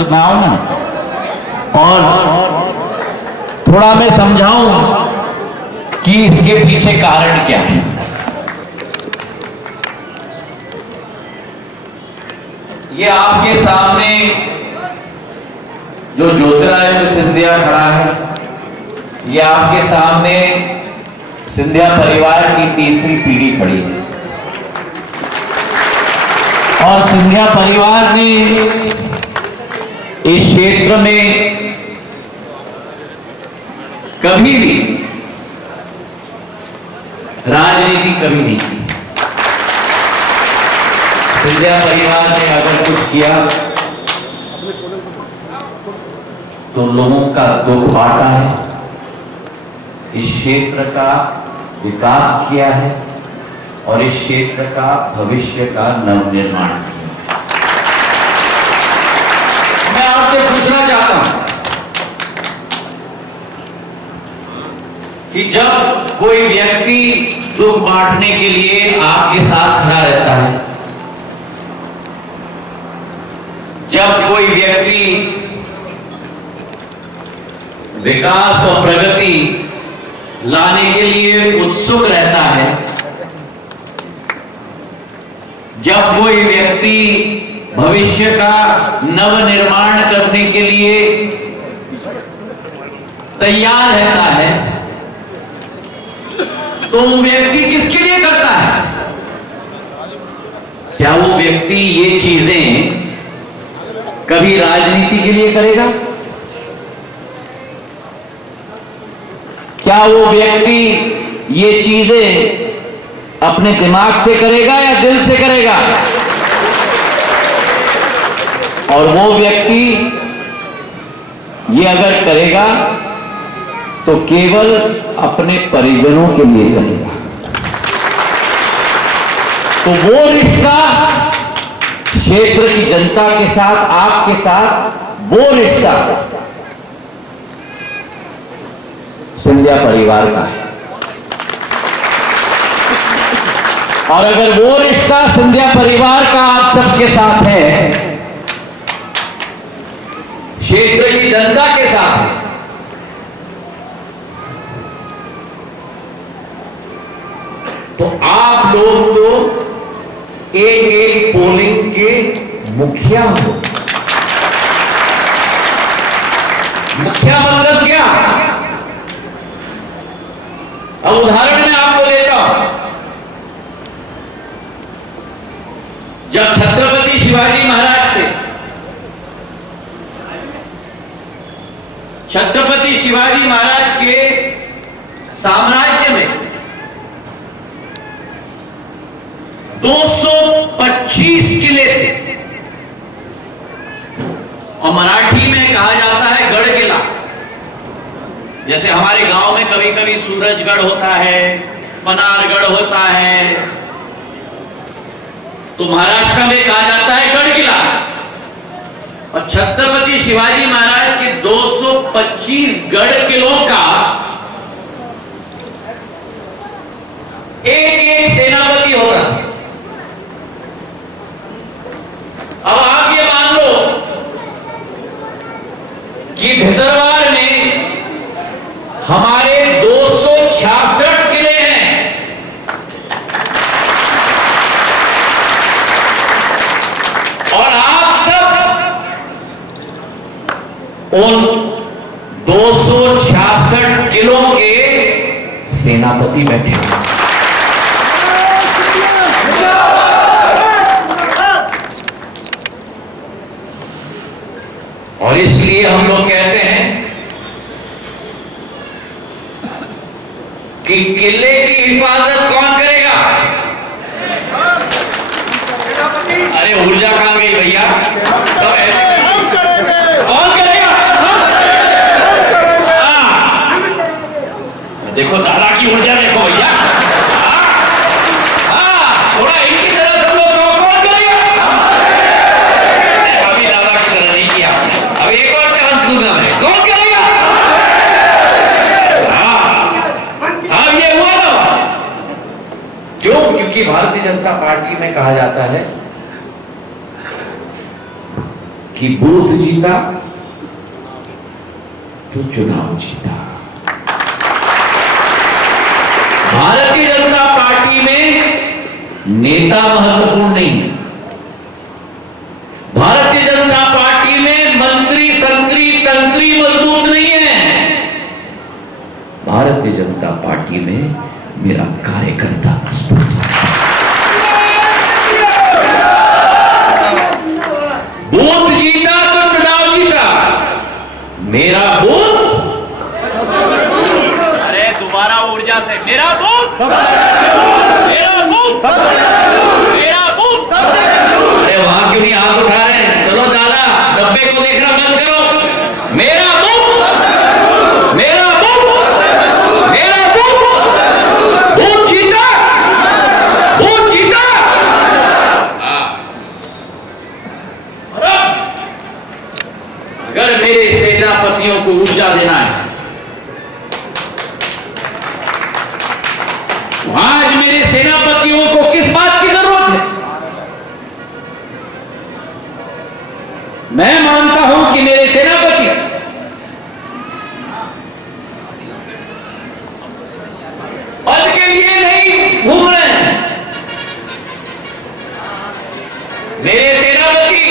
तो मैं आऊं ना और थोड़ा मैं समझाऊं कि इसके पीछे कारण क्या है। ये आपके सामने जो ज्योतिरादित्य सिंधिया खड़ा है, ये आपके सामने सिंधिया परिवार की तीसरी पीढ़ी खड़ी है और सिंधिया परिवार ने इस क्षेत्र में कभी भी राजनीति कभी नहीं की। सिंधिया परिवार ने अगर कुछ किया तो लोगों का दुख बांटा है, इस क्षेत्र का विकास किया है और इस क्षेत्र का भविष्य का नवनिर्माण किया। मैं आपसे पूछना चाहता हूं कि जब कोई व्यक्ति दुख बांटने के लिए आपके साथ खड़ा रहता है, जब कोई व्यक्ति विकास और प्रगति लाने के लिए उत्सुक रहता है, जब कोई व्यक्ति भविष्य का नवनिर्माण करने के लिए तैयार रहता है, तो वो व्यक्ति किसके लिए करता है? क्या वो व्यक्ति ये चीजें कभी राजनीति के लिए करेगा? क्या वो व्यक्ति ये चीजें अपने दिमाग से करेगा या दिल से करेगा? और वो व्यक्ति ये अगर करेगा तो केवल अपने परिजनों के लिए करेगा। तो वो रिश्ता क्षेत्र की जनता के साथ, आपके साथ, वो रिश्ता सिंधिया परिवार का है। और अगर वो रिश्ता सिंधिया परिवार का आप सबके साथ है, क्षेत्र की जनता के साथ है, तो आप लोग तो एक एक पोलिंग के मुखिया हो। मुखिया मतलब क्या? अब उदाहरण मैं आपको देता हूं। जब छत्रपति शिवाजी महाराज थे, छत्रपति शिवाजी महाराज के साम्राज्य में 225 किले थे और मराठी में कहा जाता है गढ़ किला। जैसे हमारे गांव में कभी कभी सूरजगढ़ होता है, पनारगढ़ होता है, तो महाराष्ट्र में कहा जाता है गढ़ किला। और छत्रपति शिवाजी महाराज के 225 गढ़ किलों का एक एक सेनापति होता था। अब आप ये मान लो कि भितरवार में हमारे 266 किले हैं और आप सब उन 266 किलों के सेनापति बैठे हैं। और इसलिए हम लोग कहते हैं कि किले की हिफाजत कौन करेगा? अरे ऊर्जा कहां गई भैया? सब ऐसे कौन करेगा? देखो दादा की ऊर्जा देखो भैया। थोड़ा इनकी तरह सब लोग कौन करेगा? अभी दादा की तरह नहीं किया, अब एक और चांस दूंगा मैं। कौन करेगा? ये हुआ ना। क्यों? क्योंकि भारतीय जनता पार्टी में कहा जाता है कि बूथ जीता तो चुनाव जीता। भारतीय जनता पार्टी में नेता महत्वपूर्ण नहीं है। भारतीय जनता पार्टी में मंत्री संतरी तंत्री मजबूत नहीं है। भारतीय जनता पार्टी में मेरा कार्यकर्ता मजबूत है। बूथ जीता तो चुनाव जीता। मेरा बूथ, अरे दोबारा ऊर्जा से, मेरा बूथ, मेरा बूथ, मेरा बूथ। अरे वहां क्यों नहीं हाथ उठा रहे हैं? चलो दादा, डब्बे को देखना बंद करो। मेरा बूथ, मेरा बूथ, मेरा बूथ, बूथ जीता, बूथ जीता। अगर मेरे सेनापतियों को ऊर्जा देना है, आज मेरे सेनापतियों को किस बात की जरूरत है? मैं मानता हूं कि मेरे सेनापति पद के लिए नहीं घूम रहे हैं। मेरे सेनापति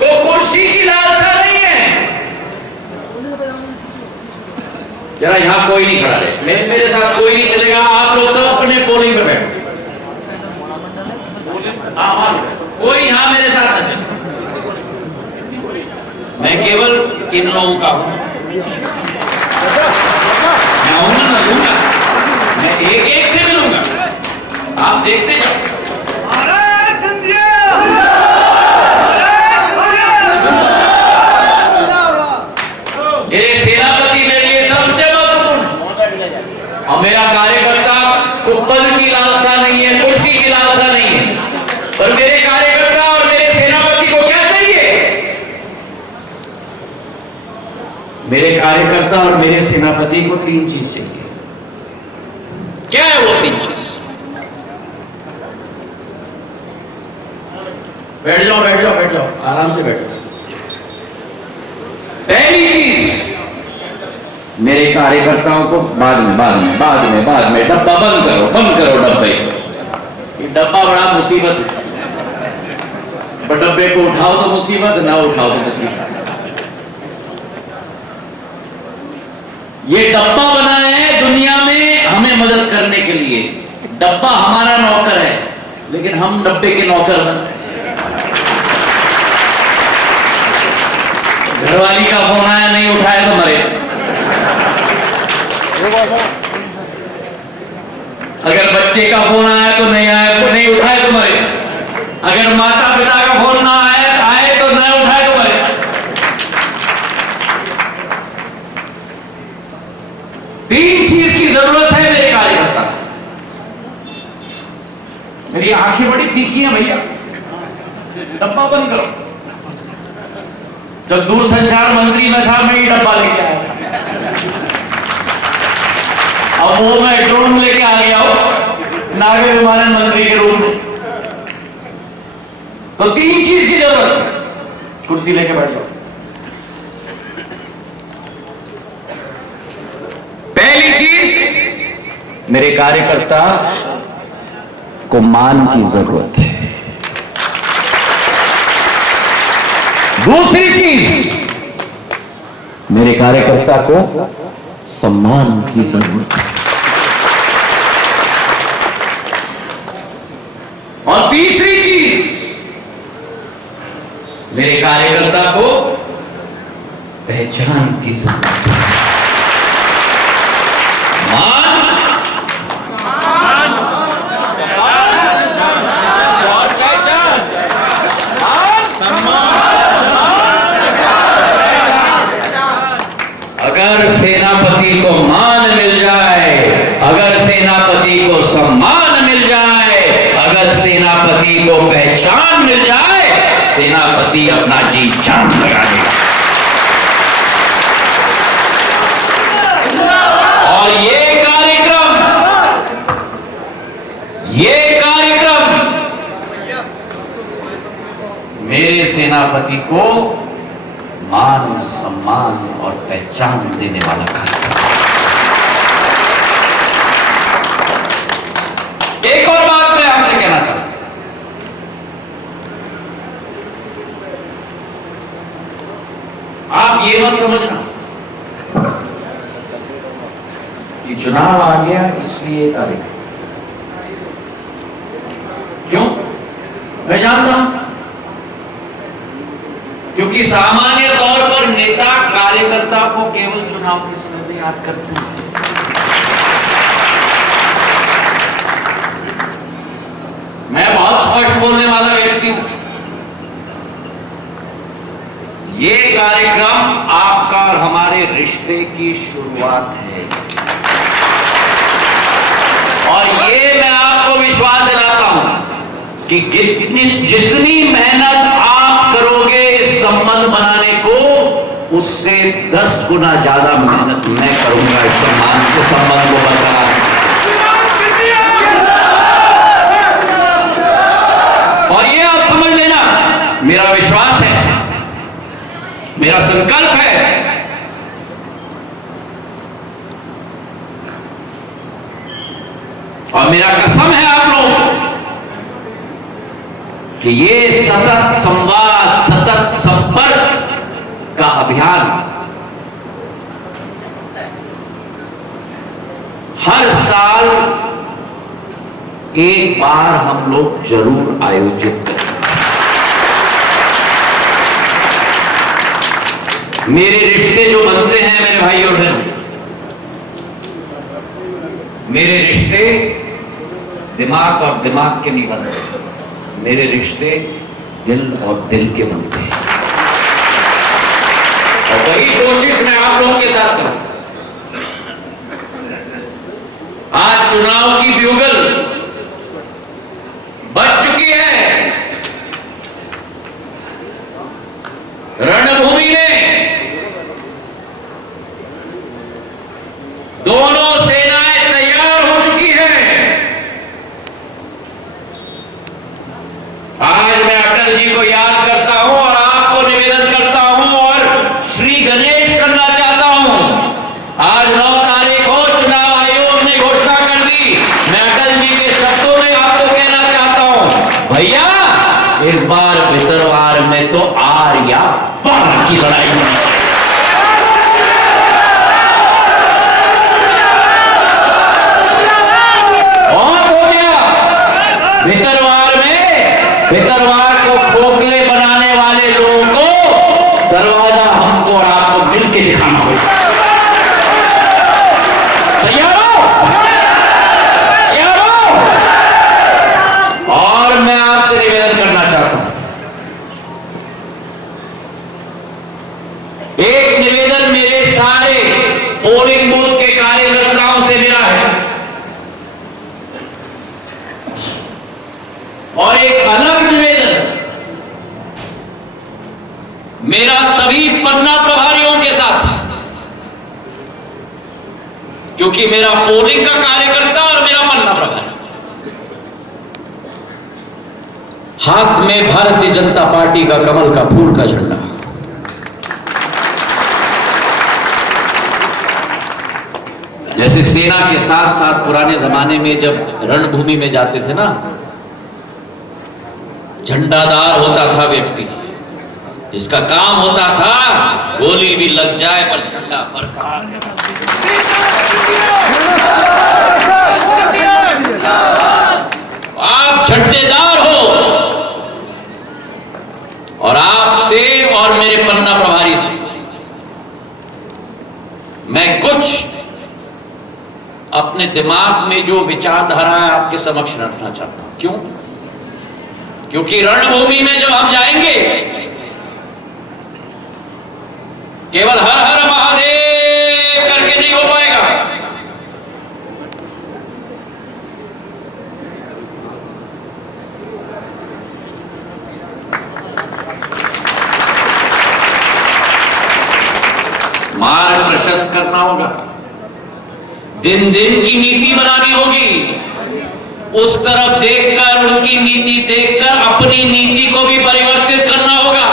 को कुर्सी की लालसा नहीं है। जरा यहां कोई नहीं खड़ा रहे, मेरे साथ कोई नहीं चलेगा। आप लोग सब अपने पोलिंग पे बैठो। कोई यहां मेरे साथ न चले। मैं केवल इन लोगों का हूं। मैं आऊंगा ना लूंगा, मैं एक एक से मिलूंगा। आप देखते जाओ। मेरे सेनापति मेरे लिए सबसे महत्वपूर्ण। और मेरा कार्यकर्ता को पद की लालसा नहीं है, कुर्सी की लालसा नहीं है। पर मेरे कार्यकर्ता और मेरे सेनापति को क्या चाहिए? मेरे कार्यकर्ता और मेरे सेनापति को तीन चीज चाहिए। क्या है वो तीन चीज? बैठ जाओ, बैठ जाओ, बैठ जाओ, आराम से बैठो। पहली चीज, मेरे कार्यकर्ताओं को बाद में डब्बा बंद करो डब्बे। ये डब्बा बड़ा मुसीबत है। पर डब्बे को उठाओ तो मुसीबत, ना उठाओ तो मुसीबत। ये डब्बा बना है दुनिया में हमें मदद करने के लिए। डब्बा हमारा नौकर है, लेकिन हम डब्बे के नौकर बनते हैं। घरवाली का फोन आया, नहीं उठाया तो मरे। अगर बच्चे का फोन आया तो नहीं उठाए तो मरे। अगर माता पिता का फोन ना आए तो न उठाए तो मरे। तीन चीज की जरूरत है मेरे कार्यकर्ता। मेरी आंखें बड़ी तीखी हैं भैया। डब्बा बंद करो। जब दूरसंचार मंत्री में था, मैं ये डब्बा लेके आया। अब वो मैं ड्रोन लेके आ गया हूं नागर विमानन मंत्री के रूप में। तो तीन चीज की जरूरत है। कुर्सी लेके बैठ जाओ। पहली चीज, मेरे कार्यकर्ता को मान की जरूरत है। दूसरी चीज, मेरे कार्यकर्ता को सम्मान की जरूरत है। और तीसरी चीज, मेरे कार्यकर्ता को पहचान की जरूरत है। अगर सेनापति को मान मिल जाए, अगर सेनापति को सम्मान मिल जाए, अगर सेनापति को पहचान मिल जाए, सेनापति अपना जी जान लगा देगा। और ये कार्यक्रम सेनापति को मान, सम्मान और पहचान देने वाला कार्यक्रम। एक और बात मैं आपसे कहना चाहता हूं, आप ये मत समझना कि चुनाव आ गया इसलिए कार्यक्रम। क्यों? मैं जानता हूं, क्योंकि सामान्य तौर पर नेता कार्यकर्ता को केवल चुनाव के समय में याद करते हैं। मैं बहुत स्पष्ट बोलने वाला व्यक्ति हूं। ये कार्यक्रम आपका और हमारे रिश्ते की शुरुआत है, और ये मैं आपको विश्वास दिलाता हूं कि जितनी मेहनत आप करोगे इस संबंध बनाने को, उससे 10 गुना ज्यादा मेहनत मैं करूंगा इस संबंध को बरकरार। और ये आप समझ लेना, मेरा विश्वास है, मेरा संकल्प है और मेरा कसम है आप लोगों को कि ये सतत संवाद, सतत संपर्क का अभियान हर साल एक बार हम लोग जरूर आयोजित करें। मेरे रिश्ते जो बनते हैं मेरे भाई और बहनों, मेरे रिश्ते दिमाग और दिमाग के नहीं बनते, मेरे रिश्ते दिल और दिल के बनते हैं। और वही कोशिश मैं आप लोगों के साथ करूं। आज चुनाव की ब्यूगल बज चुकी है। रणभूमि में दोनों सेनाएं तैयार हो चुकी हैं। आज मैं अटल जी को याद करता हूं और आपको निवेदन करता हूं और श्री गणेश करना चाहता हूं। आज 9 तारीख को चुनाव आयोग ने घोषणा कर दी। मैं अटल जी के शब्दों में आपको कहना चाहता हूं, भैया इस बार भितरवार में तो आर या पार की लड़ाई है। भितरवार को खोखले बनाने वाले लोगों को दरवाजा हमको और आपको मिलकर दिखाना होगा। तैयार हो? तैयार हो? और मैं आपसे निवेदन करना चाहता हूं, एक निवेदन मेरे सारे पोलिंग बूथ के कार्यकर्ताओं से मिला है और एक अलग निवेदन मेरा सभी पन्ना प्रभारियों के साथ है, क्योंकि मेरा पोलिंग का कार्यकर्ता और मेरा पन्ना प्रभारी हाथ में भारतीय जनता पार्टी का कमल का फूल का झंडा। जैसे सेना के साथ साथ पुराने जमाने में जब रणभूमि में जाते थे ना, झंडादार होता था व्यक्ति, जिसका काम होता था गोली भी लग जाए पर झंडा बरकरार है। आप झंडेदार हो और आपसे और मेरे पन्ना प्रभारी से मैं कुछ अपने दिमाग में जो विचारधारा है आपके समक्ष रखना चाहता हूं। क्यों? क्योंकि रणभूमि में जब हम जाएंगे केवल हर हर महादेव करके नहीं हो पाएगा। मार्ग प्रशस्त करना होगा, दिन दिन की नीति बनानी होगी, उस तरफ देखकर, उनकी नीति देखकर अपनी नीति को भी परिवर्तित करना होगा।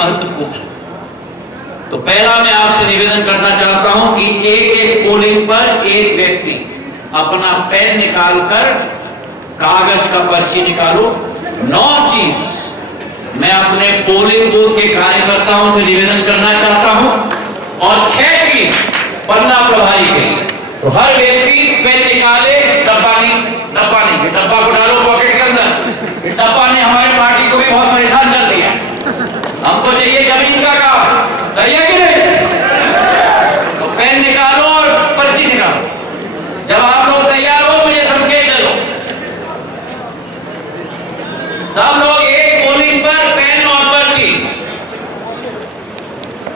महत्वपूर्ण है। तो पहला मैं आपसे निवेदन करना चाहता हूं कि एक एक पोलिंग पर एक व्यक्ति अपना पेन निकालकर कागज का पर्ची निकालो। 9 चीज मैं अपने पोलिंग बूथ के कार्यकर्ताओं से निवेदन करना चाहता हूं और 6 चीज पन्ना प्रभारी के। तो हर व्यक्ति पेन निकाले, डब्बा नहीं, डब्बा को डालो पॉकेट के अंदर। डब्बा नहीं, हमारे